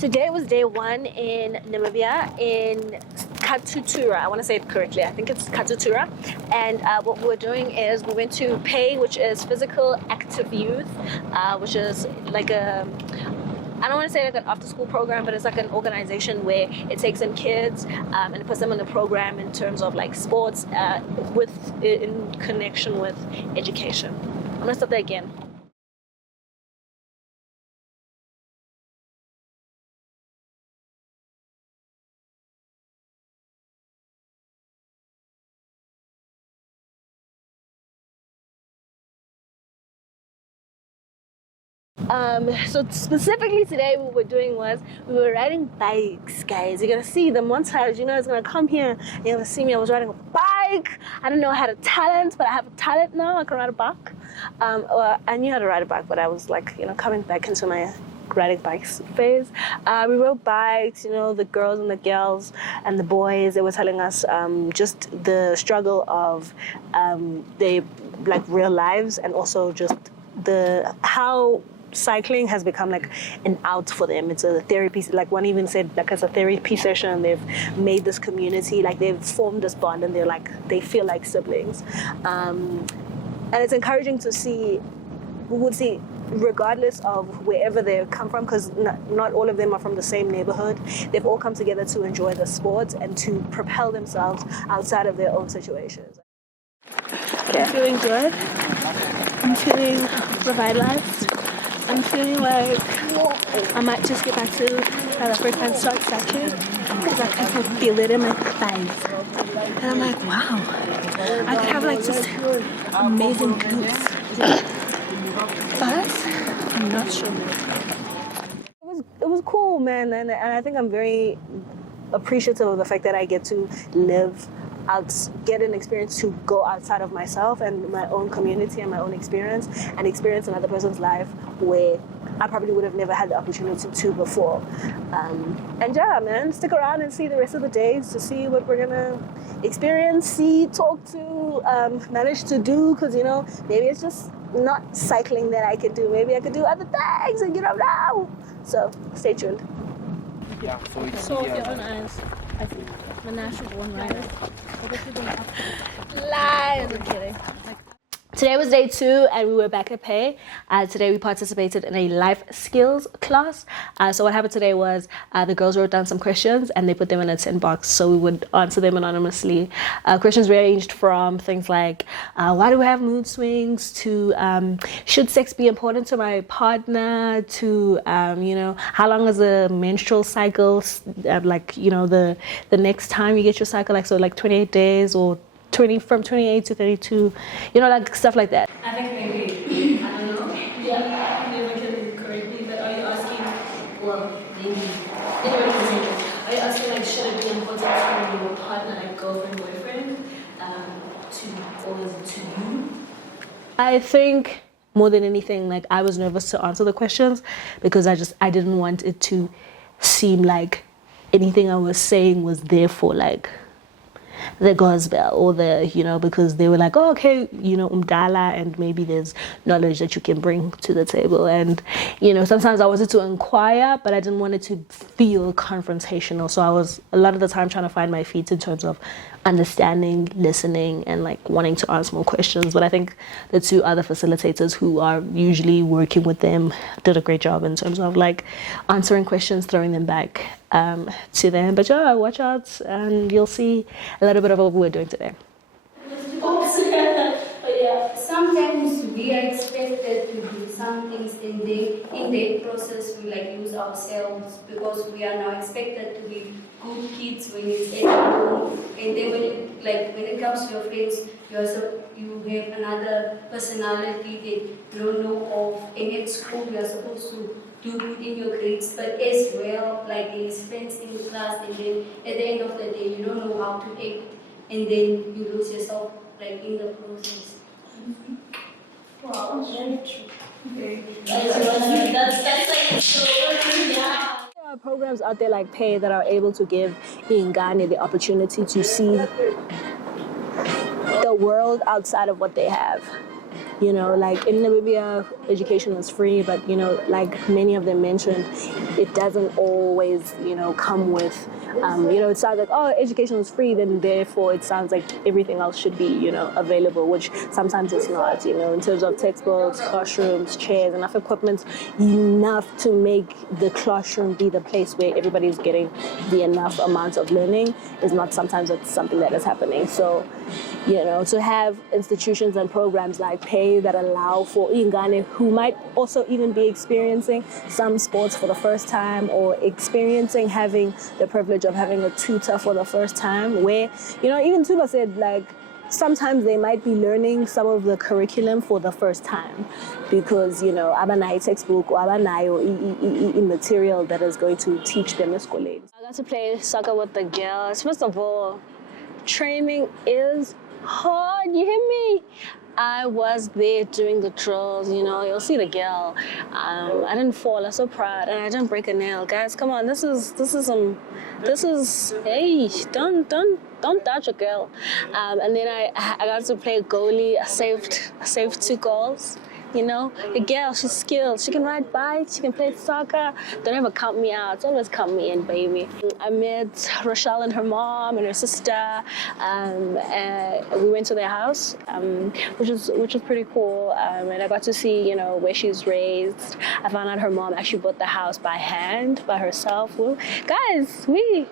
Today was day one in Namibia in Katutura. I want to say it correctly. I think it's Katutura. And what we're doing is we went to PAY, which is Physical Active Youth, which is like a, I don't want to say like an after-school program, but it's like an organization where it takes in kids and it puts them in a program in terms of like sports in connection with education. I'm gonna stop there again. So specifically today what we're doing was we were riding bikes, guys. You're gonna see the montage, you know, it's gonna come here. You're gonna see me, I was riding a bike. I didn't know I had a talent, but I have a talent now. I can ride a bike. Or I knew how to ride a bike, but I was like, you know, coming back into my riding bikes phase. We rode bikes, you know, the girls and the girls and the boys, they were telling us just the struggle of their like real lives, and also just how cycling has become like an out for them. It's a therapy, like one even said, like as a therapy session, they've made this community, like they've formed this bond, and they feel like siblings. And it's encouraging to see, we would see, regardless of wherever they come from, because not all of them are from the same neighborhood, they've all come together to enjoy the sport and to propel themselves outside of their own situations. Okay. I'm feeling good. I'm feeling revitalized. I'm feeling like I might just get back to South Africa and start cycling, because I can feel it in my thighs. And I'm like, wow, I could have like just amazing glutes. But I'm not sure. It was cool, man, and I think I'm very appreciative of the fact that I get to live out, get an experience to go outside of myself and my own community and my own experience, and experience another person's life where I probably would have never had the opportunity to before. And yeah, man, stick around and see the rest of the days to see what we're gonna experience, see, talk to, manage to do, because, you know, maybe it's just not cycling that I could do. Maybe I could do other things, and you don't know. So stay tuned. Yeah, So with your own eyes, I think I'm a natural born rider. Lies, I'm kidding. Today was day 2 and we were back at PAY. Today we participated in a life skills class. So what happened today was the girls wrote down some questions and they put them in a tin box, so we would answer them anonymously. Questions ranged from things like, why do we have mood swings, to should sex be important to my partner, to you know, how long is a menstrual cycle, like, you know, the next time you get your cycle, like, so like 28 days or from 28 to 32, you know, like stuff like that. I think maybe, I don't know. Yeah, maybe you can correct me, but are you asking, well, maybe, anyway, continue. Are you asking, like, should it be important to your partner, like girlfriend, boyfriend, or is it to you? I think more than anything, like, I was nervous to answer the questions because I didn't want it to seem like anything I was saying was there for like the gospel or the, you know, because they were like, oh, okay, you know, umdala, and maybe there's knowledge that you can bring to the table. And, you know, sometimes I wanted to inquire, but I didn't want it to feel confrontational. So I was a lot of the time trying to find my feet in terms of understanding, listening, and like wanting to ask more questions. But I think the 2 other facilitators who are usually working with them did a great job in terms of like answering questions, throwing them back to them. But yeah, watch out and you'll see a little bit of what we're doing today. But yeah, sometimes we are expected to do some things in the process. We like lose ourselves because we are now expected to be good kids when it's at home. And then when it comes to your friends, you have another personality that you don't know of. And at school, you are supposed to do good in your grades, but as well, like there is friends in the class, and then at the end of the day, you don't know how to act, and then you lose yourself like in the process. Wow, very true. That's like so, yeah. There are programs out there like PAY that are able to give Ingane the opportunity to see the world outside of what they have. you know, like in Namibia, education is free, but, you know, like many of them mentioned, it doesn't always, you know, come with, you know, it sounds like, oh, education is free, then therefore it sounds like everything else should be, you know, available, which sometimes it's not, you know, in terms of textbooks, classrooms, chairs, enough equipment, enough to make the classroom be the place where everybody's getting the enough amount of learning is not sometimes it's something that is happening. So, you know, to have institutions and programs like Pay that allow for ingane who might also even be experiencing some sports for the first time or experiencing having the privilege of having a tutor for the first time where, you know, even Tuba said, like, sometimes they might be learning some of the curriculum for the first time because, you know, abanayo textbook or abanayo material that is going to teach them escolate. I got to play soccer with the girls. First of all, training is hard, you hear me? I was there doing the drills, you know, you'll see the girl. I didn't fall, I'm so proud, and I didn't break a nail. Guys, come on, this is, hey, don't touch a girl. And then I got to play goalie. I saved 2 goals. You know, a girl, she's skilled. She can ride bikes, she can play soccer. Don't ever count me out. Always count me in, baby. I met Rochelle and her mom and her sister. And we went to their house, which is pretty cool. And I got to see, you know, where she's raised. I found out her mom actually bought the house by hand, by herself. Well, guys, we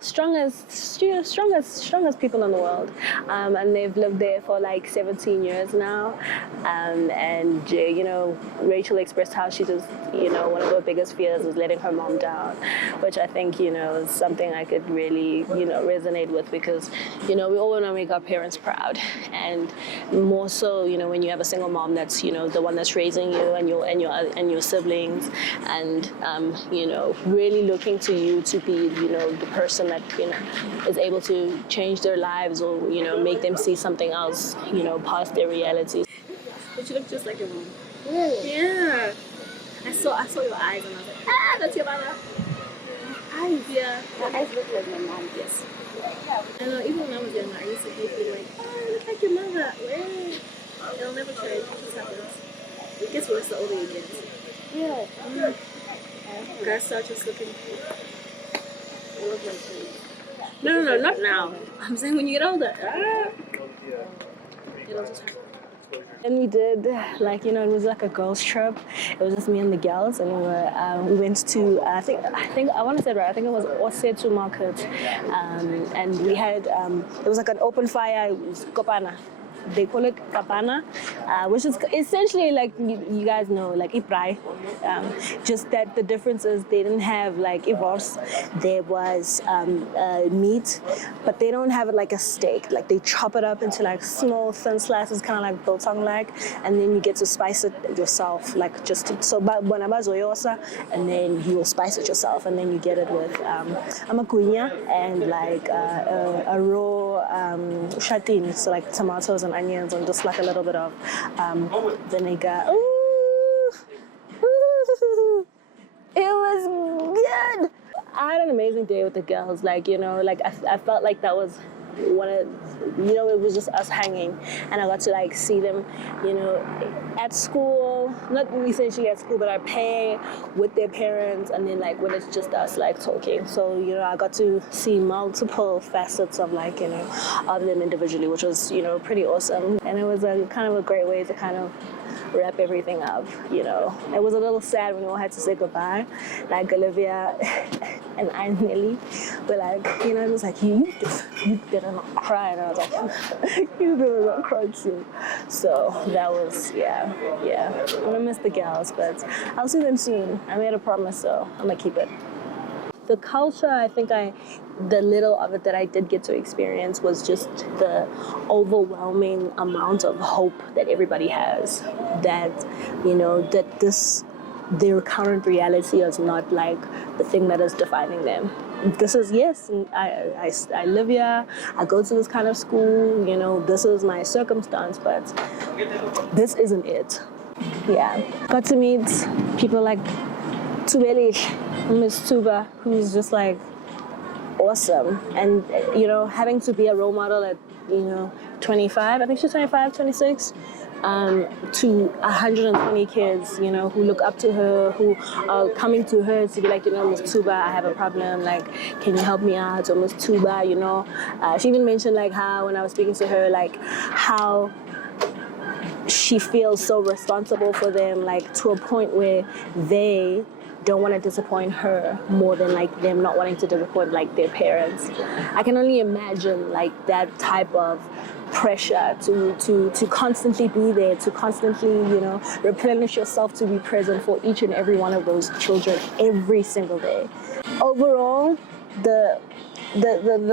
strongest people in the world, and they've lived there for like 17 years now, and you know, Rachel expressed how she just, you know, one of her biggest fears is letting her mom down, which I think, you know, is something I could really, you know, resonate with, because, you know, we all want to make our parents proud, and more so, you know, when you have a single mom that's, you know, the one that's raising you and your siblings, and you know, really looking to you to be, you know, the person that, you know, is able to change their lives or, you know, make them see something else, you know, past their reality. But you look just like your mom. Yeah. I saw your eyes and I was like, ah, that's your mother. Eyes, yeah. My eyes look like my mom, yes. I know, even when I was younger, I used to be like, oh, I look like your mother. Well, it'll never change. It just happens. It gets worse the older you get. Yeah. Guys start just looking. They look like you. No, not now. I'm saying when you get older. It'll just happen. And we did, like, you know, it was like a girls' trip. It was just me and the girls, and we went to, I think I want to say it right, I think it was Osetu Market, and we had, it was like an open fire, it was kopana. They call it kapana, which is essentially like, you guys know, like iprai. Just that the difference is they didn't have like ivors. There was meat, but they don't have it like a steak. Like they chop it up into like small thin slices, kind of like biltong-like, and then you get to spice it yourself. Like just so bonabazoyosa, and then you will spice it yourself, and then you get it with amakunya and like a raw shatini, so like tomatoes and onions and just like a little bit of vinegar. Ooh. It was good. I had an amazing day with the girls. Like, you know, like I felt like that was one of, you know, it was just us hanging, and I got to like see them, you know, at school, not essentially at school, but I pay with their parents, and then like when it's just us like talking. So, you know, I got to see multiple facets of like, you know, of them individually, which was, you know, pretty awesome. And it was a kind of a great way to kind of wrap everything up, you know. It was a little sad when we all had to say goodbye. Like Olivia and I and Nelly were like, you know, it was like, you didn't cry, and I was like, you did not cry too. So that was, yeah. I'm gonna miss the gals, but I'll see them soon. I made a promise, so I'm gonna keep it. The culture, I think the little of it that I did get to experience was just the overwhelming amount of hope that everybody has. That, you know, that their current reality is not like the thing that is defining them. This is, yes, I live here, I go to this kind of school, you know, this is my circumstance, but this isn't it. Yeah. Got to meet people like Tubeli, Miss Tuba, who's just like awesome. And, you know, having to be a role model at, you know, 25, I think she's 25, 26, to 120 kids, you know, who look up to her, who are coming to her to be like, you know, Miss Tuba, I have a problem, like, can you help me out? Or Miss Tuba, you know. She even mentioned like how, when I was speaking to her, like how she feels so responsible for them, like to a point where they don't want to disappoint her more than like them not wanting to disappoint like their parents. I can only imagine like that type of pressure to constantly be there, to constantly, you know, replenish yourself, to be present for each and every one of those children every single day. Overall, the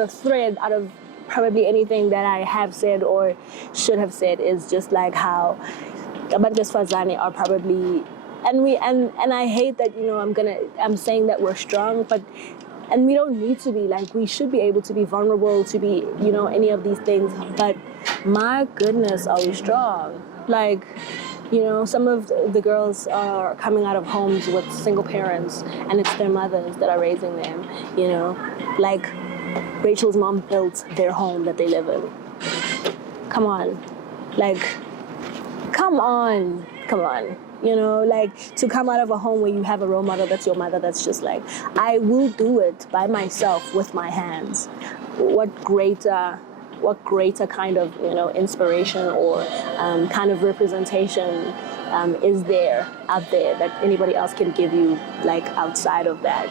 thread out of probably anything that I have said or should have said is just like how Abantu Besifazane are probably, and I hate that, you know, I'm saying that we're strong, but and we don't need to be, like, we should be able to be vulnerable, to be, you know, any of these things, but my goodness, are we strong? Like, you know, some of the girls are coming out of homes with single parents, and it's their mothers that are raising them, you know, like Rachel's mom built their home that they live in. Come on, like, come on. You know, like, to come out of a home where you have a role model that's your mother, that's just like, I will do it by myself with my hands. What greater kind of, you know, inspiration or kind of representation is there out there that anybody else can give you, like, outside of that?